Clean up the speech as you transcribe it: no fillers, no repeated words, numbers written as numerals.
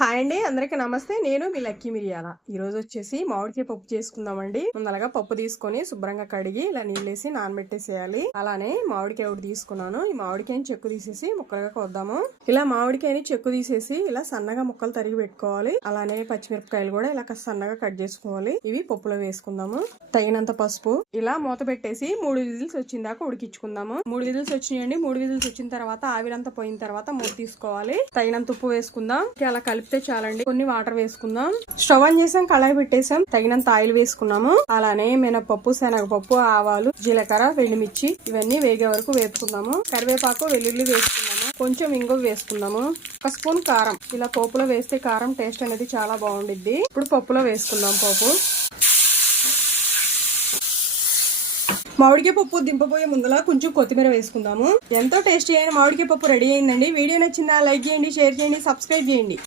Hi అండి, అందరికీ నమస్తే. నేను మీ లక్కీ మిరియాల. ఈ రోజు వచ్చేసి మామిడికాయ పప్పు చేసుకుందామండి. ముందలగా పప్పు తీసుకొని శుభ్రంగా కడిగి ఇలా నీళ్ళేసి నానబెట్టేసేయాలి. అలానే మామిడికాయ ఒకటి తీసుకున్నాను. ఈ మామిడికాయని చెక్కు తీసేసి ముక్కలుగా కొద్దాము. ఇలా మామిడికాయని చెక్కు తీసేసి ఇలా సన్నగా ముక్కలు తరిగి పెట్టుకోవాలి. అలానే పచ్చిమిరపకాయలు కూడా ఇలా సన్నగా కట్ చేసుకోవాలి. ఇవి పప్పులో వేసుకుందాము. తగినంత పసుపు. ఇలా మూత పెట్టేసి 3 విజిల్స్ వచ్చిన దాకా ఉడికించుకుందాము. 3 విజిల్స్ వచ్చినాయండి. 3 విజిల్స్ వచ్చిన తర్వాత ఆవిరంతా పోయిన తర్వాత మూత తీసుకోవాలి. తగినంత ఉప్పు వేసుకుందాం. అలా కలిపితే చాలండి. కొన్ని వాటర్ వేసుకుందాం. స్టవ్ ఆన్ చేసాం, కళాయి పెట్టేసాం, తగినంత ఆయిల్ వేసుకున్నాము. అలానే మినపప్పు, శనగపప్పు, ఆవాలు, జీలకర్ర, ఎండుమిర్చి ఇవన్నీ వేగే వరకు వేపుకుందాము. కరివేపాకు, వెల్లుల్లి వేసుకుందాము. కొంచెం ఇంగువ వేసుకుందాము. 1 స్పూన్ కారం. ఇలా పోపులో వేస్తే కారం టేస్ట్ అనేది చాలా బాగుండిద్ది. ఇప్పుడు పప్పులో వేసుకుందాం. పోపు మామిడికాయ పప్పు దింపబోయే ముందల కొంచెం కొత్తిమీర వేసుకుందాము. ఎంతో టేస్టీ అయిన మామిడికాయ పప్పు రెడీ అయిందండి. వీడియో నచ్చిందా? లైక్ చేయండి, షేర్ చేయండి, సబ్స్క్రైబ్ చేయండి.